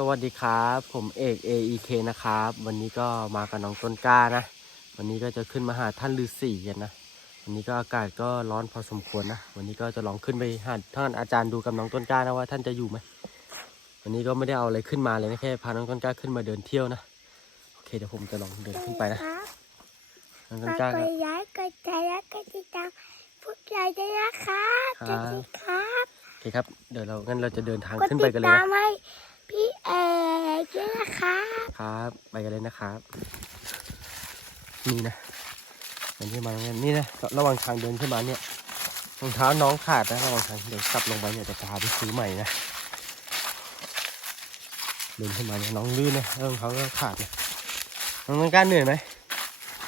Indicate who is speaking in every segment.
Speaker 1: สวัสดีครับ ผมเอก AEK นะครับ วันนี้ก็มากับน้องต้นกล้านะ วันนี้ก็จะขึ้นมาหาท่านฤาษีกันนะ วันนี้ก็อากาศก็ร้อนพอสมควรนะ วันนี้ก็จะลองขึ้นไปหาท่านอาจารย์ดูกับน้องต้นกล้านะว่าท่านจะอยู่ไหม วันนี้ก็ไม่ได้เอาอะไรขึ้นมาเลยนะแค่พาน้องต้นกล้าขึ้นมาเดินเที่ยวนะ โอเคเดี๋ยวผมจะลองเดินขึ้นไปนะ
Speaker 2: ครับ
Speaker 1: น้องต้
Speaker 2: มาน
Speaker 1: กล้า
Speaker 2: ก
Speaker 1: ค
Speaker 2: ด
Speaker 1: รับ
Speaker 2: ไลค์กดแชร์และกดติดตามพวกเราด้วยนะครับ
Speaker 1: ค
Speaker 2: ส
Speaker 1: รับ
Speaker 2: วัสดีครับ
Speaker 1: โอเคครับ เดี๋ยวเรางั้นเราจะเดินทาง
Speaker 2: กด
Speaker 1: ขึ้นไป
Speaker 2: ติด
Speaker 1: กันเลย
Speaker 2: ตา
Speaker 1: นะ
Speaker 2: มให้ พี่เอกด้วยนะครับ
Speaker 1: ครับ ไปกันเลยนะครับ นี่นะอย่างที่มาเนี่ยนี่นะระหว่างทางเดินขึ้นมาเนี่ยรองเท้าน้องขาดนะระหว่างทางเดี๋ยวกลับลงไปเนี่ยจะพาไปซื้อใหม่นะเดินขึ้นมาเนี่ยน้องลื่นนะแล้วรองเท้าก็ขาดนะน้องต้นกล้าเหนื่อยไหม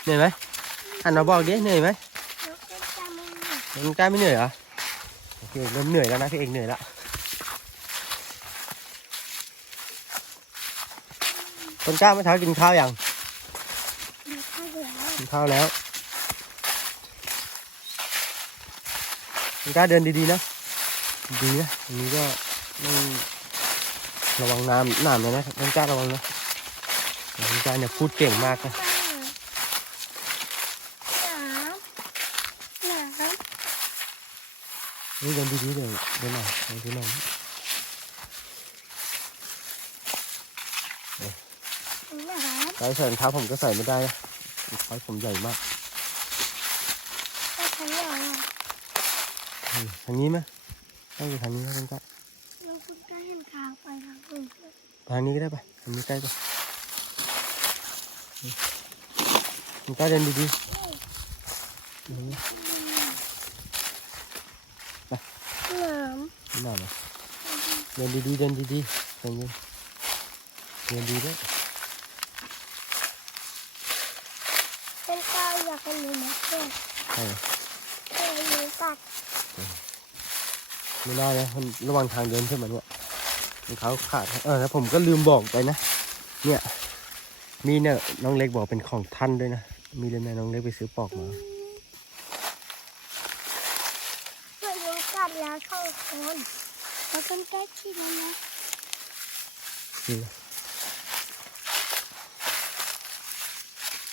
Speaker 1: เหนื่อยไหมหันมาบอกดิเหนื่อยไหม
Speaker 2: แล้วก็จะไม่หยุด
Speaker 1: น้องต้นกล้าไม่เหนื่อยเหรอพี่เอกเริ่มเหนื่อยแล้วนะพี่เอกเหนื่อยแล้ว ต้นกล้าเมื่อเช้ากินข้าวยัง
Speaker 2: มีข้าวเหลือ
Speaker 1: กินข้าวแล้วต้นกล้าเดินดีๆนะ ดีนะอันนี้ก็ไม่ระวังน้ำน้ำเลยนะต้นกล้าระวังนะต้นกล้าเนี่ยพูดเก่งมากนะ
Speaker 2: น้ำน้ำ
Speaker 1: นี่เดินดีๆเดินเดินหน่อยเดินดีหน่อย
Speaker 2: น้ำ
Speaker 1: ใส่ใส่รองเท้าผมก็ใส่ไม่ได้นะรองเท้าผมใหญ่มาก
Speaker 2: ก็ทำอย่างไร
Speaker 1: อืมทางนี้ไหมต้องไปทางนี้นะต้นกล้า
Speaker 2: แล้วคุณก็เห็นทางไปทางอื่นด้วย
Speaker 1: ทางนี้ก็ได้ปะทางนี้ใกล้ปะอืมต้นกล้าเดินดีๆอืม
Speaker 2: น้
Speaker 1: ไม่น่านะเดินดีๆเดินดีๆใจเย็นเดินดีด้วยำ
Speaker 2: เป็นเก้าอยากให้หนูมาเที่ยว
Speaker 1: ใช่
Speaker 2: เที่ยวหนูตัด
Speaker 1: ไม่น่านะมันระว่างทางเดินขึ้นมาเนี่ยรองเท้าขาดเออแล้วผมก็ลืมบอกไปนะ เนี่ย มีเนี่ยน้องเล็กบอกเป็นของท่านด้วยนะ มีเลยนะน้องเล็กไปซื้อปลอกมา
Speaker 2: เพื่อนหนูกัดแล้วสองคนแล้วคนใกล้ชิดแล้วน
Speaker 1: นี่นะ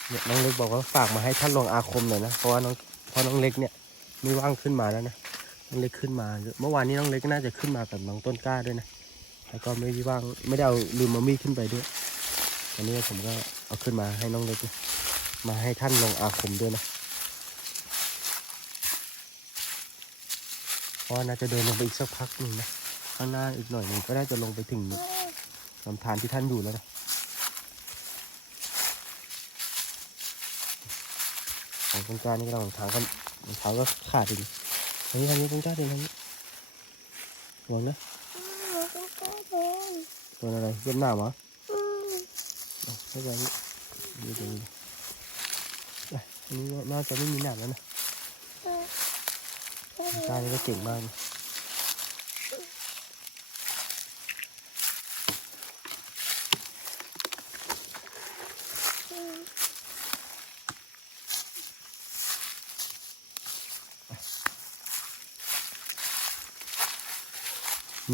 Speaker 1: เนี่ยน้องเล็กบอกว่าฝากมาให้ท่านลองอาคมหน่อยนะ เพราะว่าน้อง ราะน้องเล็กเนี่ยไม่ว่างขึ้นมาแล้วนะน้องเล็กขึ้นมาเยอะเมื่อวานนี้น้องเล็กน่าจะขึ้นมากับน้องต้นกล้าด้วยนะแล้วก็ไม่ได้ว่างไม่ได้เอาลืมมามีขึ้นไปด้วยอันนี้ผมก็เอาขึ้นมาให้น้องเล็กมาให้ท่านลงอาคมด้วยนะเพราะน่าจะเดินลงไปอีกสักพักหนึ่งนะข้างหน้าอีกหน่อยหนึ่งก็น่าจะลงไปถึงลำธารที่ท่านอยู่แล้วนะ ของต้นกล้านี่ก็รองเท้าก็รองเท้าก็ขาดอีกทางนี้ทางนี้ต้นกล้าเดินทางนี้ระวังนะ
Speaker 2: อืมหนูต้องใกล้เดิน
Speaker 1: โดนอะไรเวียดนามเหรอ
Speaker 2: อืม
Speaker 1: อะไม่เป็นไรนี่ตรงนี้อะอันนี้ก็น่าจะไม่มีหนามแล้วนะ
Speaker 2: เออเออ
Speaker 1: ต้นกล้านี่ก็เก่งมากนะ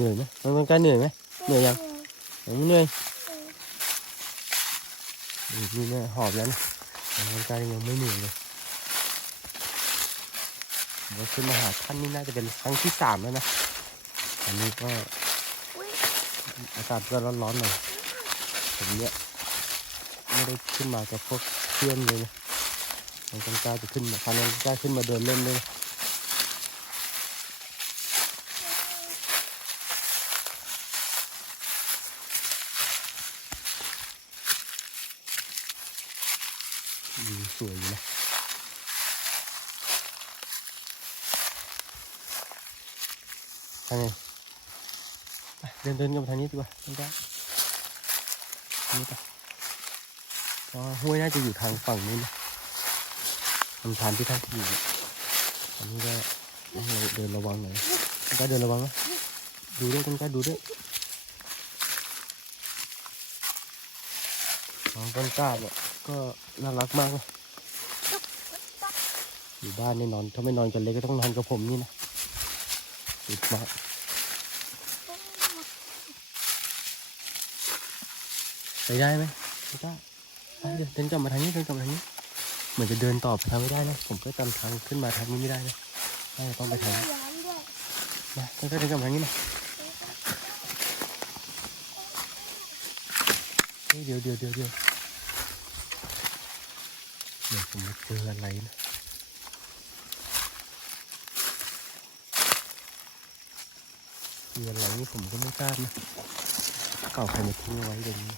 Speaker 1: เหนื่อยไหมน้องต้นกล้าเหนื่อยไหมเหนื่อยยังยังไม่เหนื่อยนี่นี่เนี่ยหอบแล้วนะแต่ร่างกายยังไม่เหนื่อยเลยผมว่าขึ้นมาหาท่านนี่น่าจะเป็นครั้งที่สามแล้วนะอันนี้ก็
Speaker 2: อา
Speaker 1: กาศก็ร้อนๆหน่อยผมเนี่ยไม่ได้ขึ้นมากับพวกเพื่อนเลยนะน้องต้นกล้าจะขึ้นมาคราวนี้กล้าขึ้นมาเดินเล่นเลยนะ วยอยู่นะทางไงไปเดินเดินกันทางนี้ดีกว่าไม่ได้ทางนี้ไปเพราะว่าห้วยน่าจะอยู่ทางฝั่งนู้นนะลำธารที่ท่านอยู่เนี่ยอันนี้ก็ต้องเดินระวังหน่อยกล้าเดินระวังนะดูด้วยต้นกล้าดูด้วยน้องต้นกล้าเนี่ยก็น่ารักมากนะ อยู่บ้านเนี่ยนอน ถ้าไม่นอนกันเลยก็ต้องนอนกับผมนี่นะติดมากได้ไหมไม่ได้ไปเดี๋ยวเดินกลับมาทางนี้เดินกลับมาทางนี้ เหมือนจะเดินต่อไปทางไม่ได้นะ ผมก็จำทางขึ้นมาทางนี้ไม่ได้นะน่าจะต้องไปทางนี้
Speaker 2: ย้อนด้วย
Speaker 1: มาต้นกล้าเดินกลับมาทางนี้มาเฮ้ยเดี๋ยวเดี๋ยวเดี๋ยวเดี๋ยวเดี๋ยวผมจะเจออะไรนะีอะไรนี่ผมก็ไม่ทราบนะเก่าใครมาทิ้งไว้เดี๋ยวนี้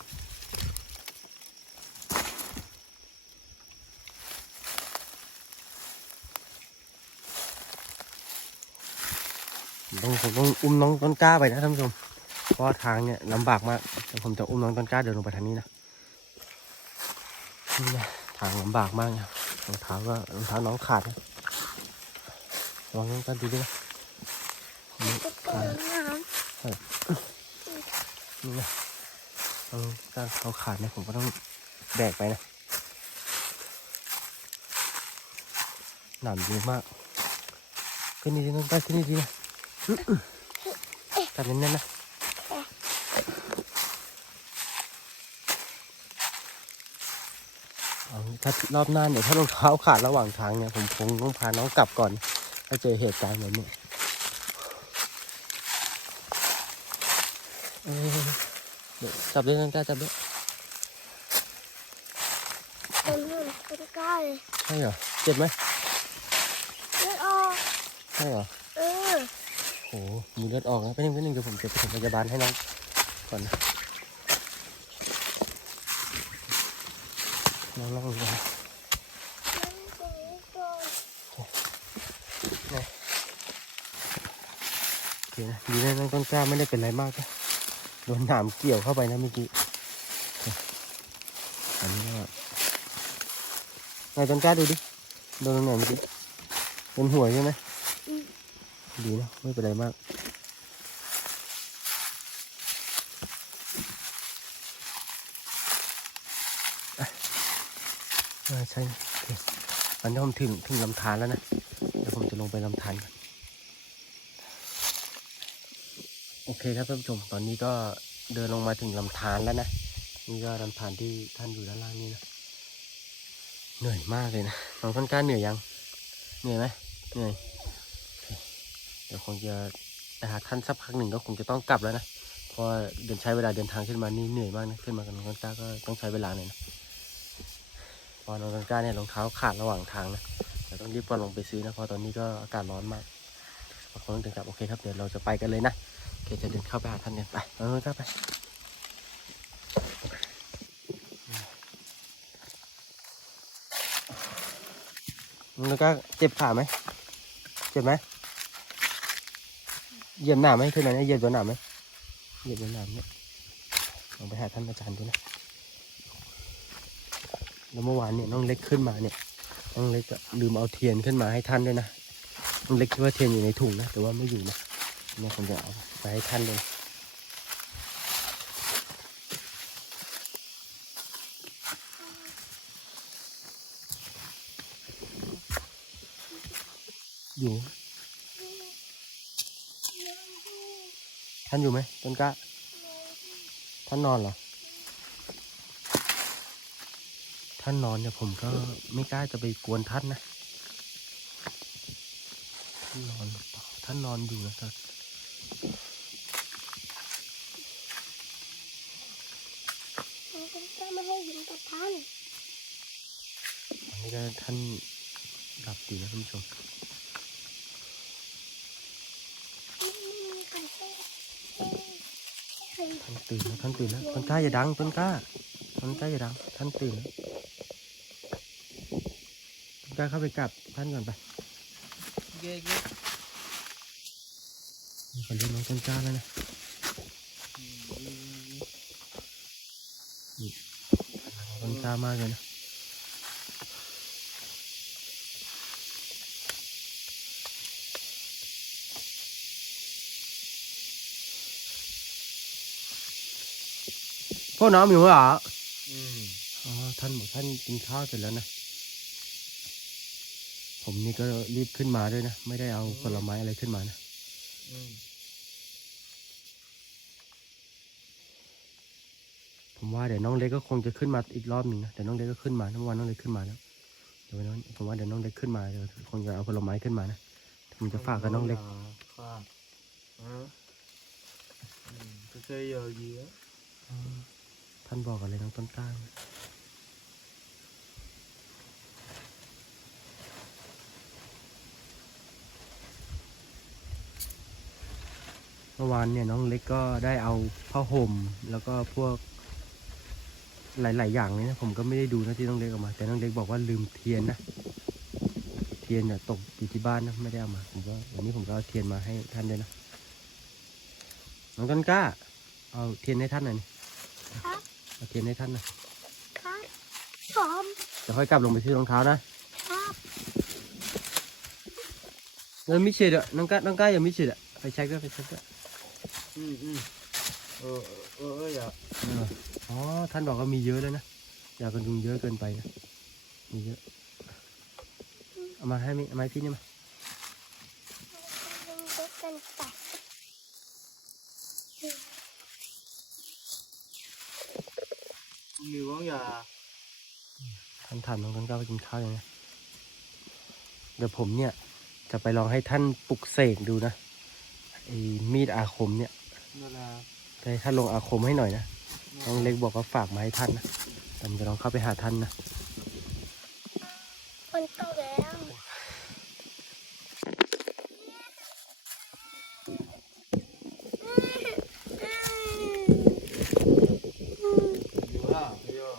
Speaker 1: ต้องผมต้องอุ้มน้องต้นกล้าไปนะท่านผู้ชมเพราะทางเนี่ยลำบากมากผมจะอุ้มน้องต้นกล้าเดินลงไปทางนี้นะนี่นะทางลำบากมากนะรองเท้าก็รองเท้าน้องขาดนะระวังน้องต้นดูด้วยนะ นี่
Speaker 2: นะ
Speaker 1: เอาก้าเขาขาดเนะผมก็ต้องแบกไปนะหนามเยอะมากขึ้นนี่ดีน้องต้นขึ้นนี่ดีนะจับแน่นๆนะถ้ารอบหน้าเนี่ยถ้ารองเท้าขาดระหว่างทางเนี่ยผมคงต้องพาน้องกลับก่อน ถ้าเจอเหตุการณ์แบบนี้เออเดี๋ยว จับด้วยน้องกล้าจับด้วย
Speaker 2: เป็นหนึ่งเป็นก้าเลย
Speaker 1: ใช่เหรอเจ็บไหม
Speaker 2: เลือดออก
Speaker 1: ใช่เหรอ
Speaker 2: เออ
Speaker 1: โหมีเลือดออกนะไปบนึงไปบนึงเดี๋ยวผมจะไปส่งพยาบาลให้น้องก่อนนะน้องนั่งลงนะ
Speaker 2: นั่งตรงนี้ก่อน
Speaker 1: โอเคนะดีนะน้องต้นกล้าไม่ได้เป็นไรมากนะ โดนหนามเกี่ยวเข้าไปนะเมื่อกี้อันนี้ก็ไหนต้นกล้าดูดิ โดนตรงไหนเมื่อกี้โดนหัวใช่ไหมดีนะไม่เป็นไรมากอ่าใช่อเคตอนนี้ผมถึงถึงลำธารแล้วนะ เดี๋ยวผมจะลงไปลำธารก่อน โอเคครับท่านผู้ชมตอนนี้ก็เดินลงมาถึงลำธารแล้วนะ นี่ก็ลำธารที่ท่านอยู่ด้านล่างนี่นะเหนื่อยมากเลยนะน้องต้นกล้าเหนื่อยยังเหนื่อยไหมเหนื่อยเดี๋ยวคงจะหาท่านสักพักหนึ่งก็คงจะต้องกลับแล้วนะเพราะเดินใช้เวลาเดินทางขึ้นมานี่เหนื่อยมากนะขึ้นมากับน้องต้นกล้าก็ต้องใช้เวลาหน่อยนะพอน้องต้นกล้าเนี่ยรองเท้าขาดระหว่างทางนะเดี๋ยวต้องรีบก่อนลงไปซื้อนะเพราะตอนนี้ก็อากาศร้อนมากเราคงต้องเดินกลับโอเคครับเดี๋ยวเราจะไปกันเลยนะ เคจะเดินเข้าไปหาท่านเนี่ยไปเอาเลยครับไปน้องต้นกล้าเจ็บขาไหมเจ็บไหมเหยียบหนามไหมขึ้นมาเนี่ยเหยียบโดนหนามไหมเหยียบโดนหนามเนี่ยลองไปหาท่านอาจารย์ดูนะแล้วเมื่อวานเนี่ยน้องเล็กขึ้นมาเนี่ยน้องเล็กลืมเอาเทียนขึ้นมาให้ท่านด้วยนะน้องเล็กคิดว่าเทียนอยู่ในถุงนะแต่ว่าไม่อยู่นะ เนี่ยผมจะเอาไปให้ท่านเลยอยู่ท่านอยู่ไหมต้นกล้าท่านนอนเหรอท่านนอนเนี่ยผมก็ไม่กล้าจะไปกวนท่านนะท่านนอนหรือท่านนอนอยู่นะครับ
Speaker 2: น้องเป็นเก้าไม่ให้ยิ้มกับท่าน
Speaker 1: อันนี้ก็ท่านหลับอยู่นะท่านผู้ชม
Speaker 2: ไม่มีใครช่วยใคร
Speaker 1: ท่านตื่นแล้วท่านตื่นแล้วต้นกล้าอย่าดังต้นกล้าต้นกล้าอย่าดัง ท่านตื่นแล้วต้นกล้าเข้าไปกลับท่านก่อนไป
Speaker 3: เย้เย้
Speaker 1: มีคนเรียกน้องต้นกล้าแล้วนะ ต้นกล้ามากเลยนะพ่อน้องอยู่เหรอ
Speaker 3: อืม
Speaker 1: อ๋อท่านบอกท่านกินข้าวเสร็จแล้วนะ ผมนี่ก็รีบขึ้นมาด้วยนะ ไม่ได้เอาผลไม้อะไรขึ้นมานะ
Speaker 3: อืม
Speaker 1: ผมผมว่าเดี๋ยวน้องเล็กก็คงจะขึ้นมาอีกรอบหนึ่งนะเดี๋ยวน้องเล็กก็ขึ้นมาเมื่อวานน้องเล็กขึ้นมาแล้วเดี๋ยววันนั้นผมว่าเดี๋ยวน้องเล็กขึ้นมาเดี๋ยวคงจะเอาผลไม้ขึ้นมานะผมจะฝากกับน้องเล็ก
Speaker 3: ฝากฮะอืมก็เคยเยอะเยอะ
Speaker 1: ท่านบอกอะไรน้องต้นกล้าเมื่อวานเนี่ยน้องเล็กก็ได้เอาผ้าห่มแล้วก็พวก หลาย ๆ อย่างเลยนะผมก็ไม่ได้ดูนะที่น้องเล็กเอามา แต่น้องเล็กบอกว่าลืมเทียนนะเทียนเนี่ยตกอยู่ที่บ้านนะไม่ได้เอามาผมก็วันนี้ผมก็เอาเทียนมาให้ท่านด้วยนะน้องต้นกล้า เอาเทียนให้ท่านหน่อยนี่
Speaker 2: ครับ
Speaker 1: เอาเทียนให้ท่านหน่อย
Speaker 2: ครับผม
Speaker 1: จะค่อยกลับลงไปซื้อรองเท้านะครับเงินมิเชดอะน้องก้าน้องก้าอย่ามิเชดอะไปเช็คด้วยไปเช็คด้วย
Speaker 3: อืมอืม เออเออเอออย่า
Speaker 1: เอออ๋อ ท่านบอกว่ามีเยอะเลยนะ อย่ากันยุงเยอะเกินไปนะ มีเยอะ เอามาให้มิเอามาให้พี่นี่มา
Speaker 2: ดึงเด็กกันไป
Speaker 3: มีว่างอย่า
Speaker 1: ท่านถามน้องต้นกล้าไปกินข้าวยังไงเดี๋ยวผมเนี่ย จะไปลองให้ท่านปลุกเสกดูนะไอ้มีดอาคมเนี่ย
Speaker 3: นั่นแหละ
Speaker 1: ได้ท่านลงอาคมให้หน่อยนะน้องเล็กบอกว่าฝากมาให้ท่านนะแต่ผมจะลองเข้าไปหาท่านนะ
Speaker 2: คนโตแล้ว
Speaker 3: อยู่ละเยอะ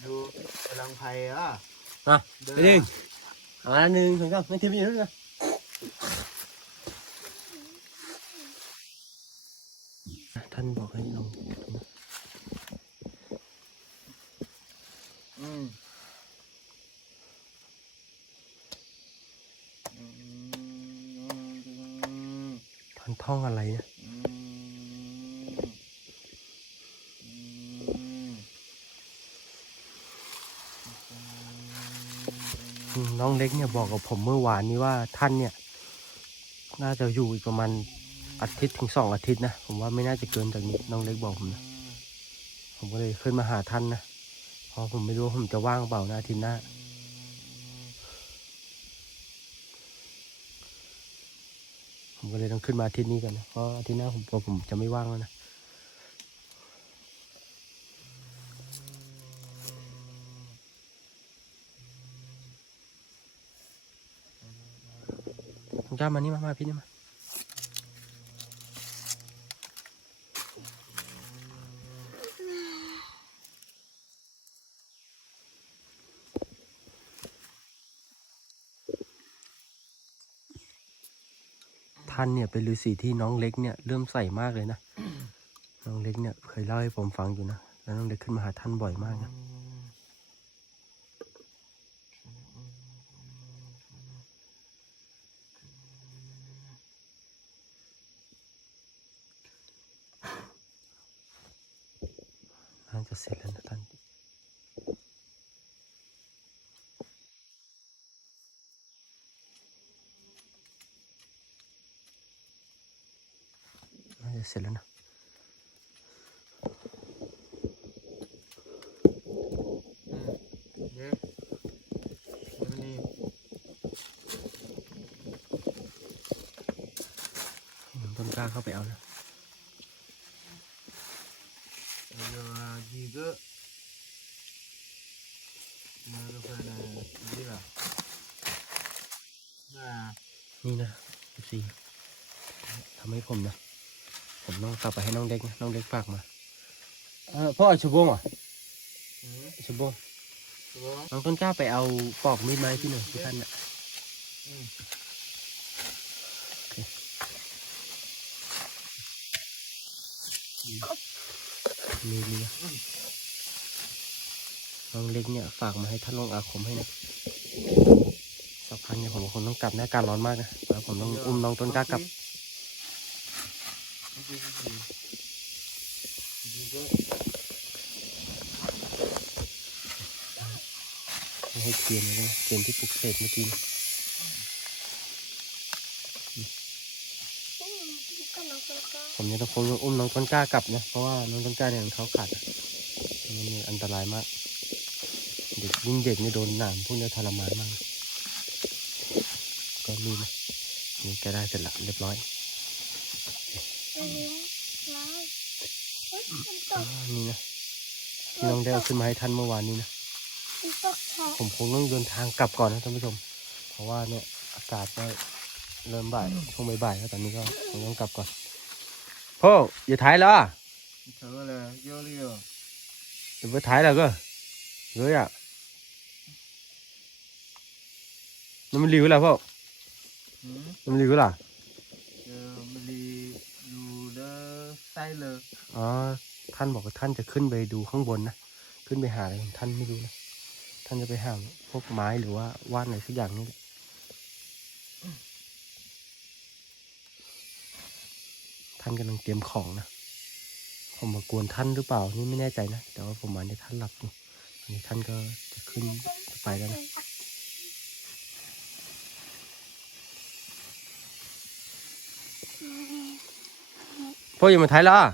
Speaker 3: อยู่กำลังไพอะ
Speaker 1: อะ
Speaker 3: เดิน
Speaker 1: ไปดิเอา ละหนึ่งสองสามไม่ทีมอยู่ด้วยนะท่านบอกให้ลอง
Speaker 3: อืมอืม
Speaker 1: ท่านท่องอะไรนะ
Speaker 3: อืมอืม
Speaker 1: อืมน้องเล็กเนี่ยบอกกับผมเมื่อวานนี้ว่าท่านเนี่ย น่าจะอยู่อีกประมาณอาทิตย์ถึงสองอาทิตย์นะผมว่าไม่น่าจะเกินจากนี้น้องเล็กบอกผมนะผมก็เลยขึ้นมาหาท่านนะเพราะผมไม่รู้ผมจะว่างเปล่านะอาทิตย์หน้าผมก็เลยต้องขึ้นมาอาทิตย์นี้กันนะเพราะอาทิตย์หน้าผมผมจะไม่ว่างแล้วนะ จ้ามานี่มามาพี่นี่มาท่านเนี่ยเป็นฤาษีที่น้องเล็กเนี่ยเริ่มใส่มากเลยนะ น้องเล็กเนี่ยเคยเล่าให้ผมฟังอยู่นะ แล้วน้องเล็กขึ้นมาหาท่านบ่อยมากนะ น่าจะเสร็จ
Speaker 3: ยวจีก็มาก็ไปนะจีละน่า
Speaker 1: นี่นะสิทำให้ผมนะ ผมต้องกลับไปให้น้องเล็กนะน้องเล็กฝากมาเออพ่อเอาชบงเหรอ
Speaker 3: อืม
Speaker 1: ชบง
Speaker 3: ตัว
Speaker 1: น้องต้นกล้าไปเอาปอกมีดไมาให้พี่หน่อยที่ท่านน่ะ
Speaker 3: ม
Speaker 1: มีมีนะน้องเล็กเนี่ยฝากมาให้ท่านลงอาคมให้นะสักพักเนี่ยผมก็คงต้องกลับนะอากาศร้อนมากนะแล้วผมต้องอุ้มน้องต้นกล้ากลับ
Speaker 3: จีจีจีก็
Speaker 1: ไม่ให้เทียนเลยนะเทียนที่ปลุกเสกเมื่อกี้นะ ผมจะต้องคงอุ้มน้องต้นกล้ากลับนะ เพราะว่าน้องต้นกล้าเนี่ยเขาขาดมันอันตรายมาก เด็กยิ่งเด็กนี่โดนหนามพวกนี้ทรมานมาก ก็มีนะนี่ก็ได้เสร็จละเรียบร้อย
Speaker 2: นี่นี่นะ
Speaker 1: ที่น้องได้เอาขึ้นมาให้ท่านเมื่อวานนี้นะ ผมคงต้องเดินทางกลับก่อนนะท่านผู้ชม เพราะว่าเนี่ยอากาศก็เริ่มบ่ายช่วงบ่ายๆแล้วตอนนี้ก็ต้องกลับก่อน Hô, giờ thái là.
Speaker 3: Thử là
Speaker 1: vô đi rồi. Đừng có thái là cơ. Gửi
Speaker 3: à. Nó mới liu là không? Nó mới liu là. Mình liu ส่เลย
Speaker 1: อ๋อท่านบอกว่าท่านจะขึ้นไปดูข้างบนนะ ขึ้นไปหาอะไรของท่านไม่รู้นะ ท่านจะไปหาพวกไม้หรือว่าว่านอะไรสักอย่างนี่แหละ ท่านกำลังเตรียมของนะ ผมมากวนท่านหรือเปล่า นี่ไม่แน่ใจนะ แต่ว่าผมมาในท่านหลับอยู่อันนี้ท่านก็จะขึ้นจะไปแล้วนะพ่ออย่ามาถ่ายแล้วอะ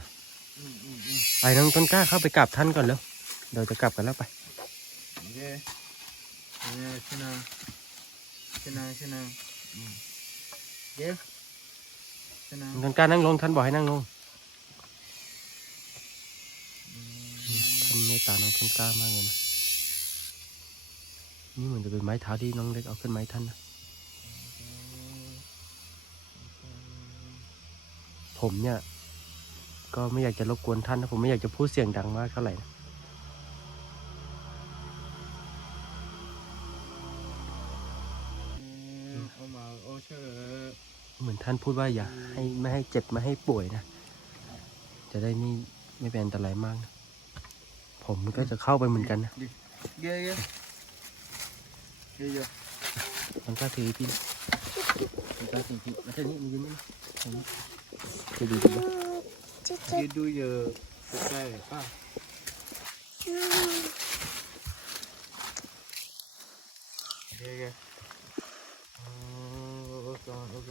Speaker 3: อืมอืมอืม
Speaker 1: ไปน้องต้นกล้าเข้าไปกราบท่านก่อนแล้วเดี๋ยวจะกลับกันแล้วไป
Speaker 3: เย้เย้ชนะชนะชนะอืมเย้ ชนะ
Speaker 1: ต้นกล้านั่งลงท่านบอกให้นั่งลงท่านเมตตาน้องต้นกล้ามากเลยนะนี่เหมือนจะเป็นไม้เท้าที่น้องเล็กเอาขึ้นไม้ท่านนะผมเนี่ย ก็ไม่อยากจะรบกวนท่านนะผมไม่อยากจะพูดเสียงดังมากเท่าไหร่นะ ท่านพูดว่าอย่าให้ไม่ให้เจ็บไม่ให้ป่วยนะ จะได้ไม่ไม่เป็นอันตรายมากนะผมก็จะเข้าไปเหมือนกันนะ
Speaker 3: เย้เย้เย้เย้
Speaker 1: มันก็ถือพี่มันก็ถือพี่มาเท่านี้มันยืนนี่ตรงนี้จะดีดีนะ
Speaker 2: จะจะ
Speaker 3: เย้ดูเยอะใกล้ป่ะ
Speaker 2: อืม
Speaker 3: เย้เย้อ๋อโอเคโอเค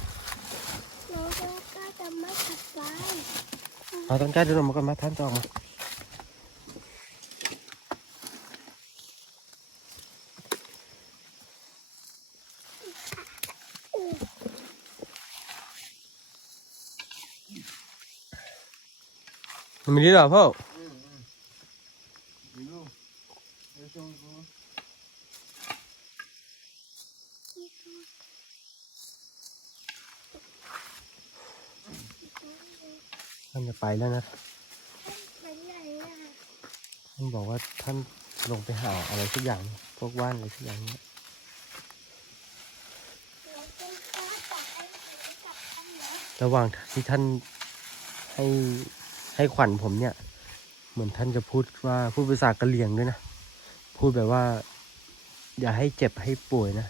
Speaker 2: จะไม่ขัดไฟ
Speaker 1: เอาต้นกล้าเดินออกมาก่อนมาท่านจะออกมามันมีนี่เหรอพ่อ
Speaker 3: อืมอืมดีลูกเดี๋ยวส่งกู
Speaker 1: ท่านจะไปแล้วนะท่านบอกว่าท่านลงไปหาอะไรสักอย่าง พวกว่านอะไรสักอย่างเนี้ย
Speaker 2: รอ
Speaker 1: ระหว่างที่ท่านให้ให้ขวัญผมเนี่ย เหมือนท่านจะพูดว่าพูดภาษากะเหรี่ยงด้วยนะ พูดแบบว่า อย่าให้เจ็บให้ป่วยนะ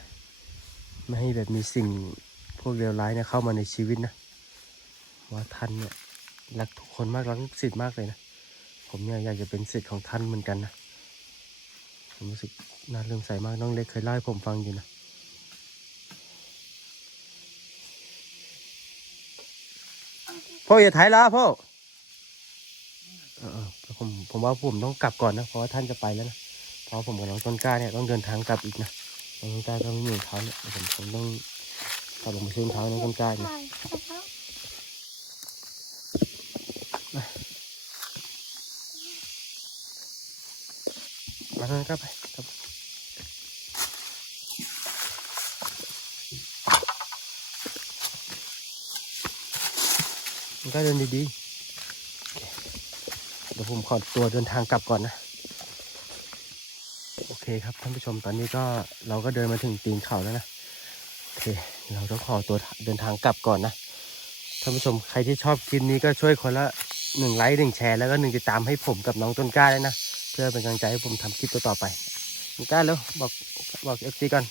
Speaker 1: ไม่ให้แบบมีสิ่งพวกเลวร้ายเนี่ยเข้ามาในชีวิตนะ ว่าท่านเนี่ย รักทุกคนมากรักลูกศิษย์มากเลยนะ ผมเนี่ยอยากจะเป็นศิษย์ของท่านเหมือนกันนะ ผมรู้สึกน่าเลื่อมใสมากน้องเล็กเคยเล่าให้ผมฟังอยู่นะพ่ออย่าถ่ายล้วพ่อเออผมผมว่าผมต้องกลับก่อนนะ เพราะว่าท่านจะไปแล้วนะ เพราะผมกับน้องต้นกล้าเนี่ยต้องเดินทางกลับอีกนะน้องต้นกล้าก็ไม่มีเท้าเนี่ยเดี๋ยวผมต้องกลับลงไปซื้อรองเท้าน้องต้นกล้าเนี่ย นั้นก็ไปครับก็เดินดีๆ เดี๋ยวผมขอตัวเดินทางกลับก่อนนะ โอเคครับท่านผู้ชมตอนนี้ก็เราก็เดินมาถึงตีนเขาแล้วนะ โอเค เราต้องขอตัวเดินทางกลับก่อนนะท่านผู้ชมใครที่ชอบคลิปนี้ก็ช่วยคนละหนึ่งไลค์หนึ่งแชร์แล้วก็หนึ่งติดตามให้ผมกับน้องต้นกล้าด้ยนะ เพื่อเป็นกำลังใจให้ผมทำคลิปต่อๆไปก้นแล้วบอกบอกเอฟซีกัน